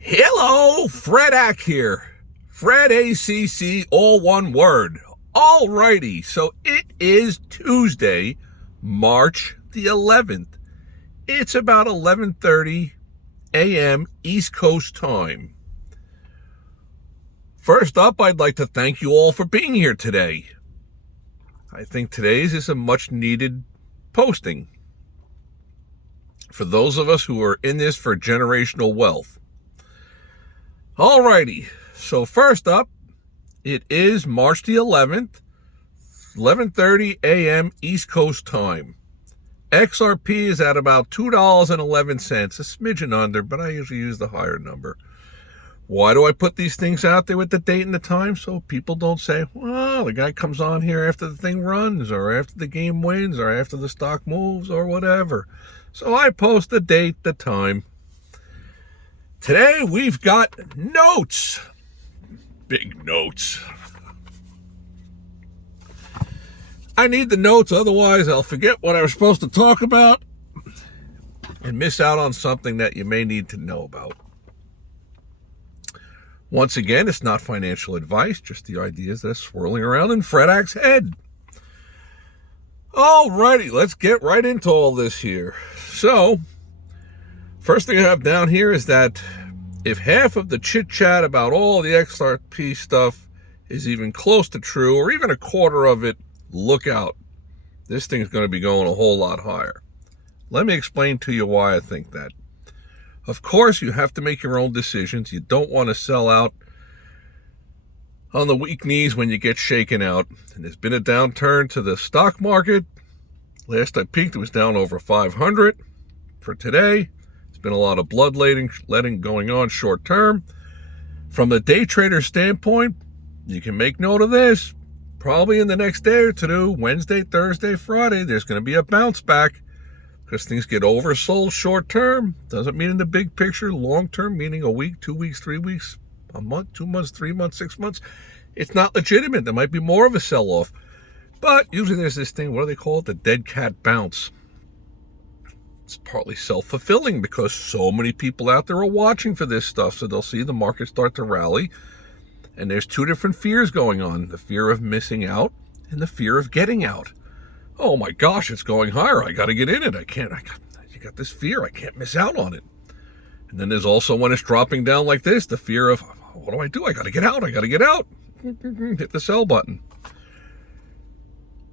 Hello, Fred Ack here. Fred ACC, all one word. Alrighty, so it is Tuesday, March the 11th. It's about 11:30 a.m. East Coast time. First up, I'd like to thank you all for being here today. I think today's is a much needed posting for those of us who are in this for generational wealth. Alrighty, so first up, it is March the 11th, 11:30 a.m. East Coast time. Xrp is at about $2.11, a smidgen under, but I usually use the higher number. Why do I put these things out there with the date and the time? So people don't say, well, the guy comes on here after the thing runs, or after the game wins, or after the stock moves, or whatever. So I post the date, the time. Today we've got notes. Big notes. I need the notes, otherwise I'll forget what I was supposed to talk about and miss out on something that you may need to know about. Once again, it's not financial advice, just the ideas that are swirling around in Fred Ack's head. Alrighty, let's get right into all this here. So, first thing I have down here is that if half of the chit-chat about all the XRP stuff is even close to true, or even a quarter of it, look out. This thing's going to be going a whole lot higher. Let me explain to you why I think that. Of course, you have to make your own decisions. You don't want to sell out on the weak knees when you get shaken out. And there's been a downturn to the stock market. Last I peeked, it was down over 500. For today, there's been a lot of bloodletting going on short term. From the day trader standpoint, you can make note of this. Probably in the next day or two, Wednesday, Thursday, Friday, there's going to be a bounce back because things get oversold short term. Doesn't mean in the big picture. Long term, meaning a week, 2 weeks, 3 weeks, a month, 2 months, 3 months, 6 months. It's not legitimate. There might be more of a sell-off. But usually there's this thing, what do they call it? The dead cat bounce. It's partly self-fulfilling because so many people out there are watching for this stuff. So they'll see the market start to rally. And there's two different fears going on. The fear of missing out and the fear of getting out. Oh my gosh, it's going higher. I got to get in it. You got this fear. I can't miss out on it. And then there's also, when it's dropping down like this, the fear of, what do? I got to get out. I got to get out. Hit the sell button.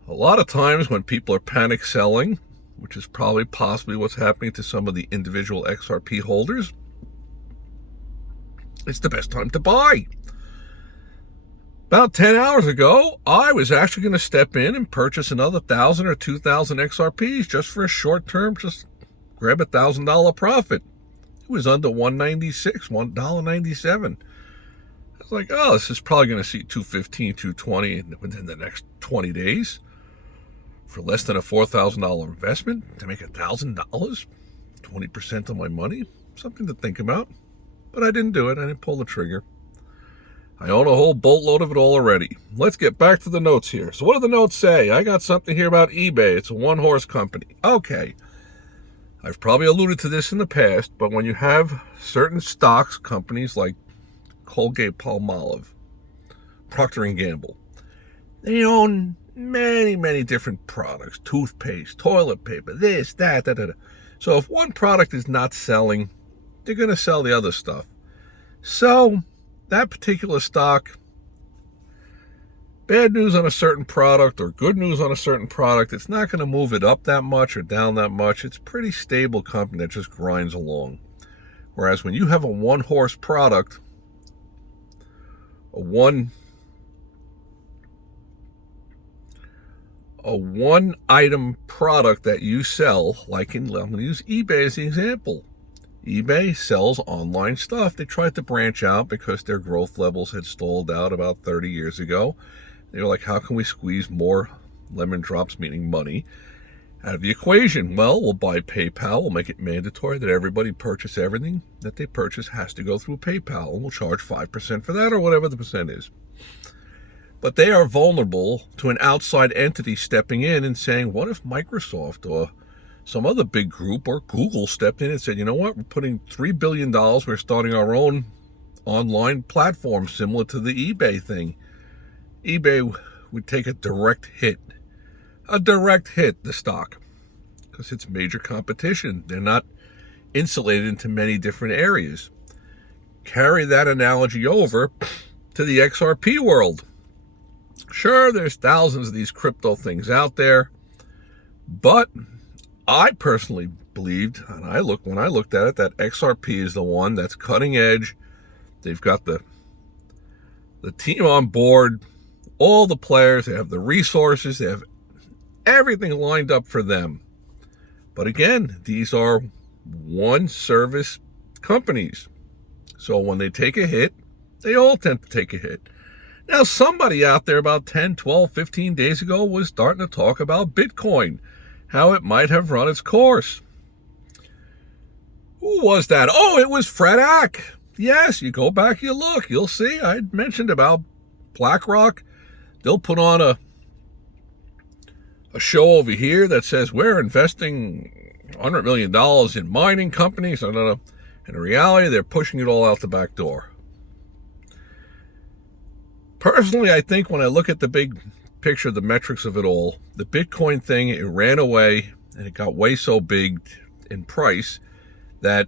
A lot of times when people are panic selling, which is probably possibly what's happening to some of the individual XRP holders, it's the best time to buy. About 10 hours ago, I was actually going to step in and purchase another 1,000 or 2,000 XRPs just for a short term, just grab $1,000 profit. It was under $1.96, $1.97. I was like, oh, this is probably going to see $2.15, $2.20 within the next 20 days. For less than a $4,000 investment, to make $1,000, 20% of my money, something to think about. But I didn't do it. I didn't pull the trigger. I own a whole boatload of it all already. Let's get back to the notes here. So what do the notes say? I got something here about eBay. It's a one-horse company. Okay. I've probably alluded to this in the past, but when you have certain stocks, companies like Colgate-Palmolive, Procter & Gamble, they own many, many different products. Toothpaste, toilet paper, this, that, that, that. So if one product is not selling, they're going to sell the other stuff. So that particular stock, bad news on a certain product or good news on a certain product, it's not going to move it up that much or down that much. It's a pretty stable company that just grinds along. Whereas when you have a one-horse product, a one-item product that you sell, like I'm going to use eBay as the example. eBay sells online stuff. They tried to branch out because their growth levels had stalled out about 30 years ago. They were like, how can we squeeze more lemon drops, meaning money, out of the equation? Well, we'll buy PayPal. We'll make it mandatory that everybody purchase everything that they purchase has to go through PayPal. And we'll charge 5% for that or whatever the percent is. But they are vulnerable to an outside entity stepping in and saying, what if Microsoft or some other big group or Google stepped in and said, you know what, we're putting $3 billion, we're starting our own online platform similar to the eBay thing. eBay would take a direct hit, the stock, because it's major competition. They're not insulated into many different areas. Carry that analogy over to the XRP world. Sure, there's thousands of these crypto things out there, but I personally believed, and when I looked at it, that XRP is the one that's cutting edge. They've got the team on board, all the players, they have the resources, they have everything lined up for them. But again, these are one service companies. So when they take a hit, they all tend to take a hit. Now, somebody out there about 10, 12, 15 days ago was starting to talk about Bitcoin, how it might have run its course. Who was that? Oh, it was Fred Ack. Yes, you go back, you look, you'll see. I mentioned about BlackRock. They'll put on a show over here that says we're investing $100 million in mining companies. And in reality, they're pushing it all out the back door. Personally, I think when I look at the big picture, the metrics of it all, the Bitcoin thing, it ran away and it got way so big in price that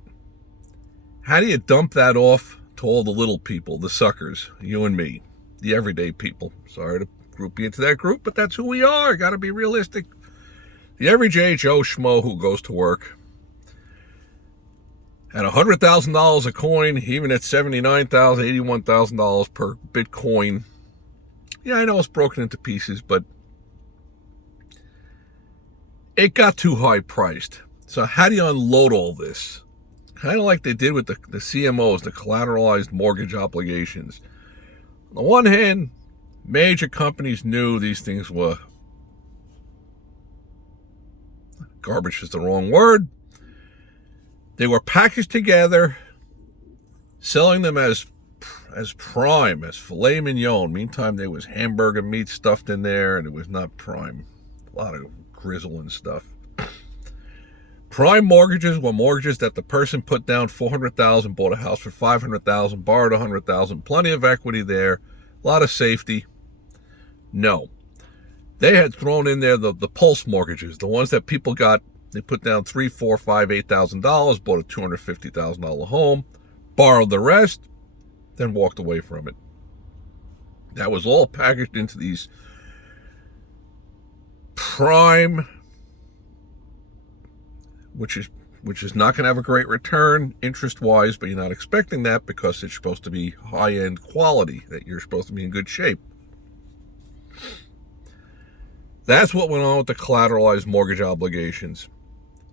how do you dump that off to all the little people, the suckers, you and me, the everyday people? Sorry to group you into that group, but that's who we are. Got to be realistic. The everyday Joe Schmo who goes to work at $100,000 a coin, even at $79,000, $81,000 per Bitcoin. Yeah, I know it's broken into pieces, but it got too high priced. So how do you unload all this? Kind of like they did with the CMOs, the collateralized mortgage obligations. On the one hand, major companies knew these things were garbage is the wrong word. They were packaged together, selling them as prime, as filet mignon. Meantime, there was hamburger meat stuffed in there, and it was not prime. A lot of grizzle and stuff. Prime mortgages were mortgages that the person put down $400,000, bought a house for $500,000, borrowed $100,000, plenty of equity there, a lot of safety. No. They had thrown in there the pulse mortgages, the ones that people got. They put down $3,000, $4,000, $5,000, $8,000, bought a $250,000 home, borrowed the rest, then walked away from it. That was all packaged into these prime, which is not going to have a great return interest-wise, but you're not expecting that because it's supposed to be high-end quality, that you're supposed to be in good shape. That's what went on with the collateralized mortgage obligations.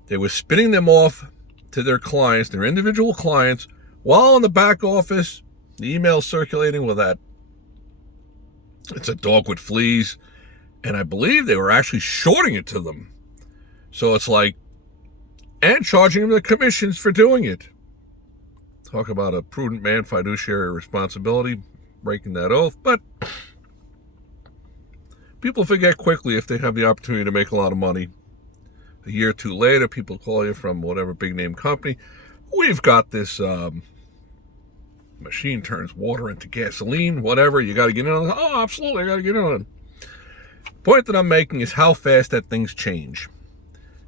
They were spinning them off to their clients, their individual clients, while in the back office, the email circulating with that. It's a dog with fleas. And I believe they were actually shorting it to them. So it's like, and charging them the commissions for doing it. Talk about a prudent man, fiduciary responsibility, breaking that oath. But people forget quickly if they have the opportunity to make a lot of money. A year or two later, people call you from whatever big name company. We've got this machine turns water into gasoline, whatever. You got to get in on it. Oh, absolutely, I got to get in on it. Point that I'm making is how fast that things change.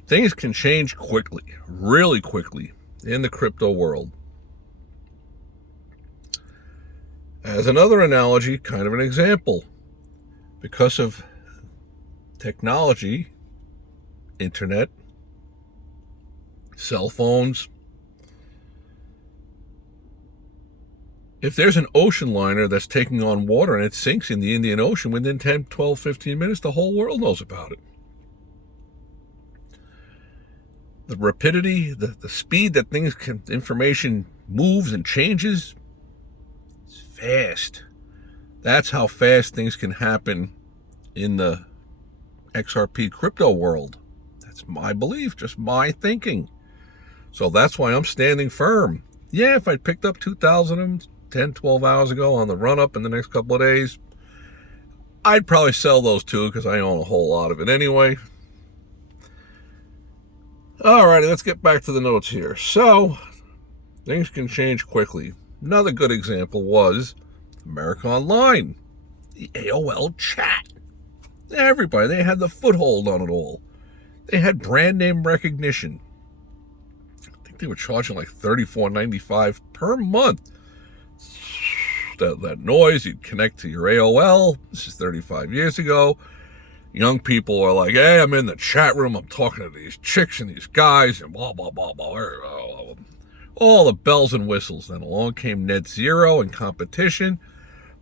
Things can change quickly, really quickly, in the crypto world. As another analogy, kind of an example, because of technology, internet, cell phones, if there's an ocean liner that's taking on water and it sinks in the Indian Ocean, within 10, 12, 15 minutes, the whole world knows about it. The rapidity, the speed that information moves and changes, is fast. That's how fast things can happen in the XRP crypto world. That's my belief, just my thinking. So that's why I'm standing firm. Yeah, if I picked up 2,000 10, 12 hours ago on the run-up in the next couple of days, I'd probably sell those too because I own a whole lot of it anyway. Alrighty, let's get back to the notes here. So, things can change quickly. Another good example was America Online, the AOL chat. Everybody, they had the foothold on it all. They had brand name recognition. I think they were charging like $34.95 per month. That noise, you'd connect to your AOL. This is 35 years ago. Young people are like, hey, I'm in the chat room. I'm talking to these chicks and these guys and blah, blah, blah, blah. All the bells and whistles. Then along came Net Zero and competition.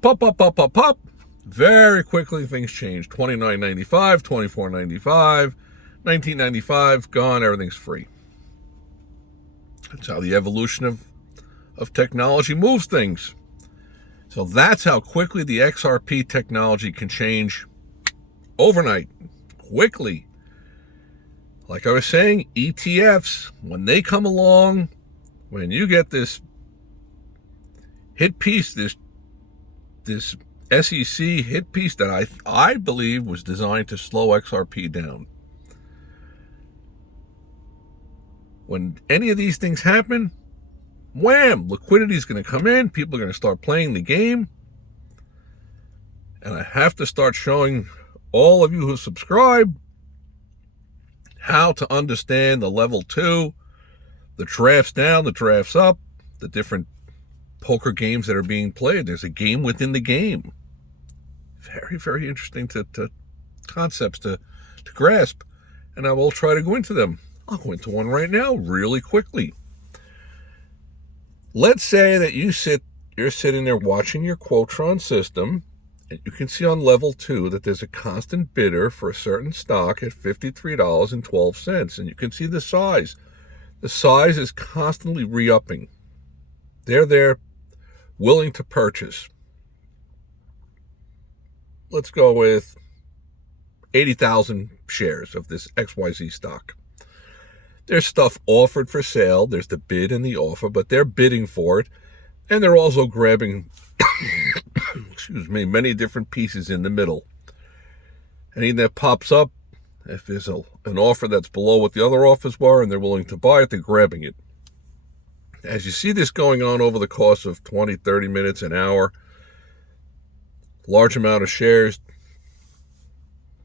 Pop, pop, pop, pop, pop. Very quickly, things changed. $29.95, $24.95, $19.95, gone. Everything's free. That's how the evolution of technology moves things. So that's how quickly the XRP technology can change overnight, quickly. Like I was saying, ETFs, when they come along, when you get this hit piece, this SEC hit piece that I believe was designed to slow XRP down. When any of these things happen, wham, liquidity is going to come in. People are going to start playing the game. And I have to start showing all of you who subscribe how to understand the level 2, the drafts down, the drafts up, the different poker games that are being played. There's a game within the game. Very, very interesting concepts to grasp. And I will try to go into them. I'll go into one right now really quickly. Let's say that you're sitting there watching your Quotron system, and you can see on level 2 that there's a constant bidder for a certain stock at $53.12. And you can see the size. The size is constantly re-upping. They're there willing to purchase. Let's go with 80,000 shares of this XYZ stock. There's stuff offered for sale. There's the bid and the offer, but they're bidding for it. And they're also grabbing, many different pieces in the middle. Anything that pops up, if there's an offer that's below what the other offers were and they're willing to buy it, they're grabbing it. As you see this going on over the course of 20, 30 minutes, an hour, large amount of shares,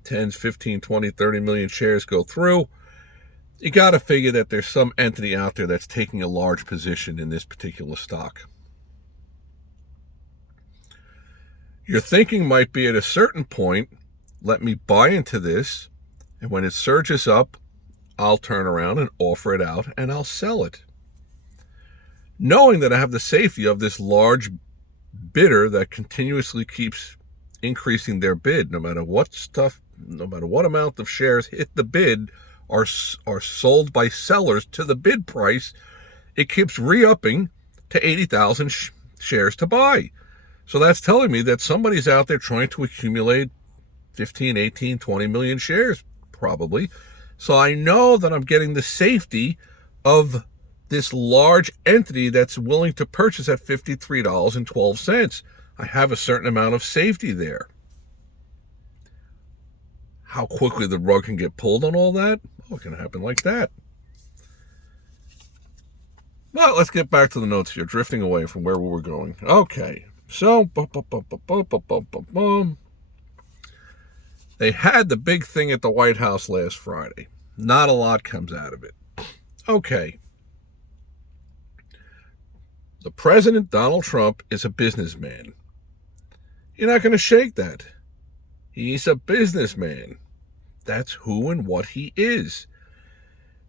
10, 15, 20, 30 million shares go through, you got to figure that there's some entity out there that's taking a large position in this particular stock. Your thinking might be at a certain point, let me buy into this, and when it surges up, I'll turn around and offer it out and I'll sell it. Knowing that I have the safety of this large bidder that continuously keeps increasing their bid, no matter what amount of shares hit the bid, are sold by sellers to the bid price, it keeps re-upping to 80,000 shares to buy. So that's telling me that somebody's out there trying to accumulate 15, 18, 20 million shares, probably. So I know that I'm getting the safety of this large entity that's willing to purchase at $53.12. I have a certain amount of safety there. How quickly the rug can get pulled on all that? Oh, it can happen like that. Well, let's get back to the notes here, drifting away from where we were going. Okay, so they had the big thing at the White House last Friday. Not a lot comes out of it. Okay. The president, Donald Trump, is a businessman. You're not going to shake that. He's a businessman. That's who and what he is.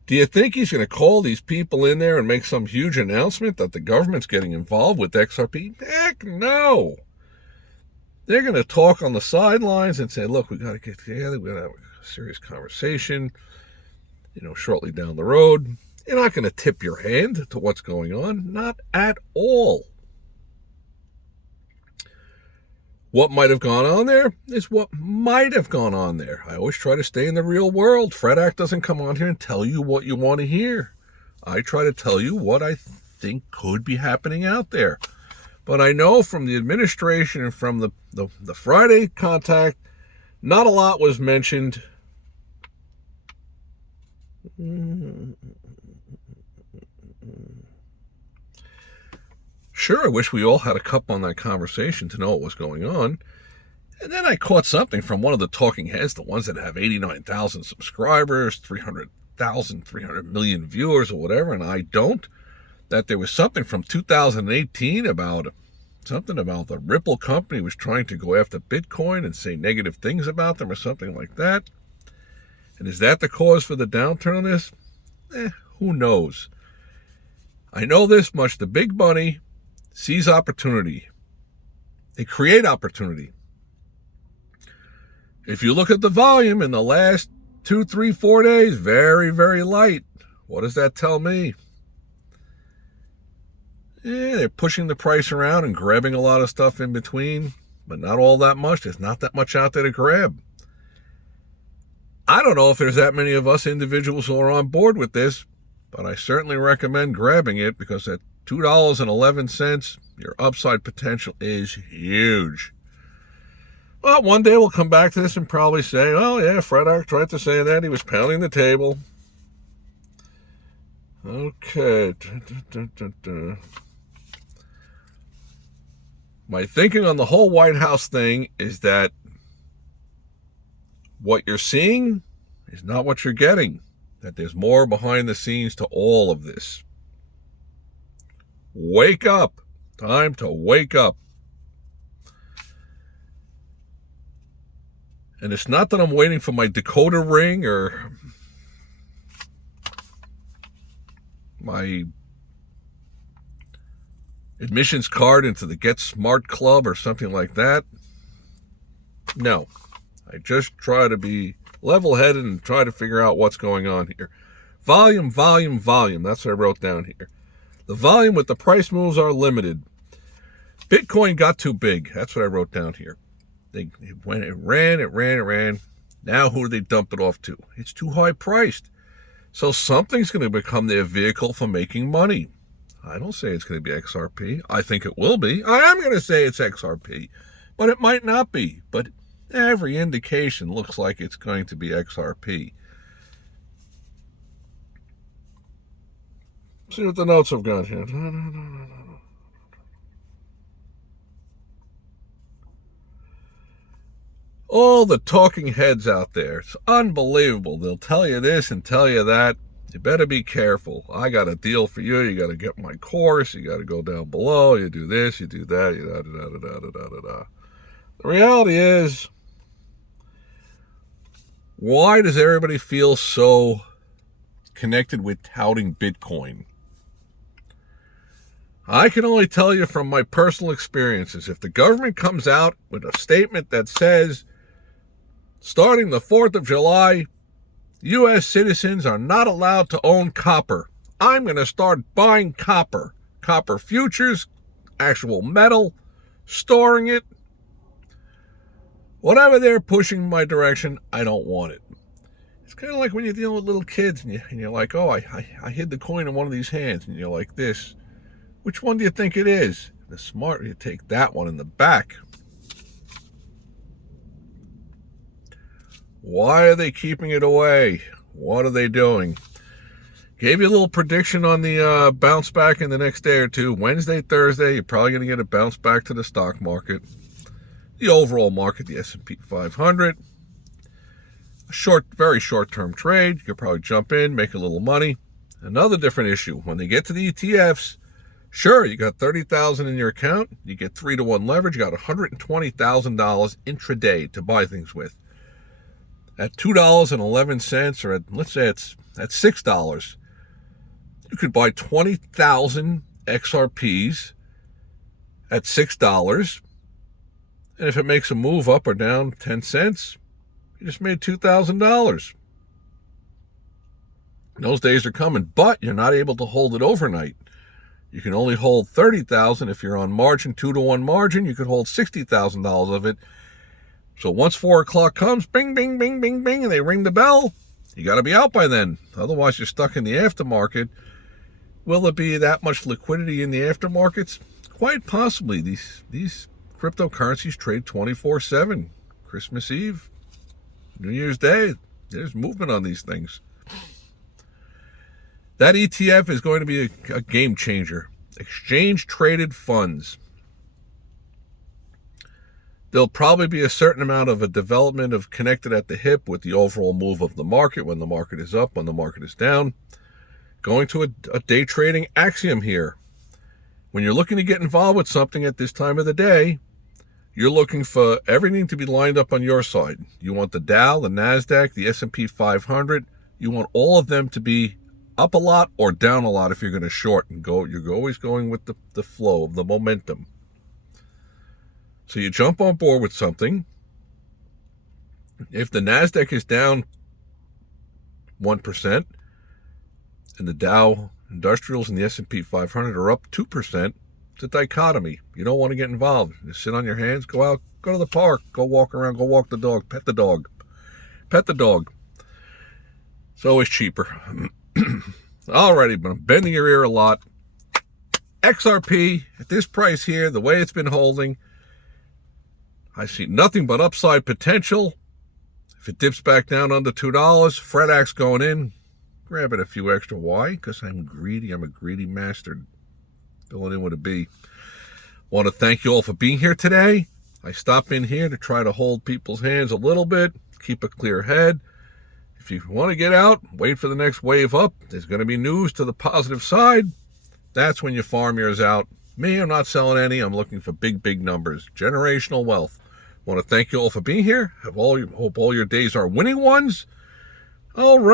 Do you think he's going to call these people in there and make some huge announcement that the government's getting involved with XRP? Heck no. They're going to talk on the sidelines and say, look, we got to get together. We're going to have a serious conversation, shortly down the road. You're not going to tip your hand to what's going on. Not at all. What might have gone on there is what might have gone on there. I always try to stay in the real world. Fred Act doesn't come on here and tell you what you want to hear. I try to tell you what I think could be happening out there. But I know from the administration and from the Friday contact, not a lot was mentioned. Sure, I wish we all had a cup on that conversation to know what was going on. And then I caught something from one of the talking heads, the ones that have 89,000 subscribers, 300 million viewers or whatever, and I don't, that there was something from 2018 about something about the Ripple company was trying to go after Bitcoin and say negative things about them or something like that. And is that the cause for the downturn on this? Who knows? I know this much. The big money sees opportunity. They create opportunity. If you look at the volume in the last 2, 3, 4 days, very, very light. What does that tell me? They're pushing the price around and grabbing a lot of stuff in between, but not all that much. There's not that much out there to grab. I don't know if there's that many of us individuals who are on board with this, but I certainly recommend grabbing it because at $2.11, your upside potential is huge. Well, one day we'll come back to this and probably say, oh yeah, Fred Ark tried to say that. He was pounding the table. Okay. My thinking on the whole White House thing is that what you're seeing is not what you're getting. That there's more behind the scenes to all of this. Wake up. Time to wake up. And it's not that I'm waiting for my decoder ring or my admissions card into the Get Smart Club or something like that. No. I just try to be level-headed and try to figure out what's going on here. Volume, volume, volume. That's what I wrote down here. The volume with the price moves are limited. Bitcoin got too big. That's what I wrote down here. It ran. Now who do they dump it off to? It's too high priced. So something's going to become their vehicle for making money. I don't say it's going to be XRP. I think it will be. I am going to say it's XRP. But it might not be. But every indication looks like it's going to be XRP. See what the notes have got here. All the talking heads out there. It's unbelievable. They'll tell you this and tell you that. You better be careful. I got a deal for you. You got to get my course. You got to go down below. You do this. You do that. You da. The reality is, why does everybody feel so connected with touting Bitcoin? I can only tell you from my personal experiences. If the government comes out with a statement that says, starting the 4th of July, U.S. citizens are not allowed to own copper. I'm going to start buying copper. Copper futures, actual metal, storing it. Whatever they're pushing my direction, I don't want it. It's kind of like when you're dealing with little kids and you're like, oh, I hid the coin in one of these hands. And you're like this. Which one do you think it is? The smart, you take that one in the back. Why are they keeping it away? What are they doing? Gave you a little prediction on the bounce back in the next day or two. Wednesday, Thursday, you're probably going to get a bounce back to the stock market. The overall market, the S&P 500. A very short-term trade. You could probably jump in, make a little money. Another different issue. When they get to the ETFs, sure, you got $30,000 in your account. You get 3-to-1 leverage. You got $120,000 intraday to buy things with. At $2.11, or let's say it's at $6, you could buy 20,000 XRPs at $6. And if it makes a move up or down 10 cents, you just made $2,000. Those days are coming, but you're not able to hold it overnight. You can only hold 30,000 if you're on margin, 2-to-1 margin. You could hold $60,000 of it. So once 4 o'clock comes, bing, bing, bing, bing, bing, and they ring the bell, you got to be out by then. Otherwise, you're stuck in the aftermarket. Will there be that much liquidity in the aftermarkets? Quite possibly. These cryptocurrencies trade 24/7. Christmas Eve, New Year's Day, there's movement on these things. That ETF is going to be a game changer. Exchange traded funds. There'll probably be a certain amount of a development of connected at the hip with the overall move of the market, when the market is up, when the market is down. Going to a day trading axiom here. When you're looking to get involved with something at this time of the day, you're looking for everything to be lined up on your side. You want the Dow, the NASDAQ, the S&P 500. You want all of them to be up a lot or down a lot if you're going to short and go. You're always going with the flow of the momentum. So you jump on board with something. If the NASDAQ is down 1% and the Dow Industrials and the S&P 500 are up 2%, it's a dichotomy. You don't want to get involved. Just sit on your hands, go out, go to the park, go walk around, go walk the dog, pet the dog. Pet the dog. It's always cheaper. Alrighty, but I'm bending your ear a lot. XRP, at this price here, the way it's been holding, I see nothing but upside potential. If it dips back down under $2, FredAx going in, grabbing a few extra. Why? Because I'm greedy. I'm a greedy master. Filling in with a B. Want to thank you all for being here today. I stop in here to try to hold people's hands a little bit, keep a clear head. If you want to get out, wait for the next wave up. There's going to be news to the positive side. That's when you farm yours out. Me, I'm not selling any. I'm looking for big, big numbers. Generational wealth. Want to thank you all for being here. Hope all your days are winning ones. All right.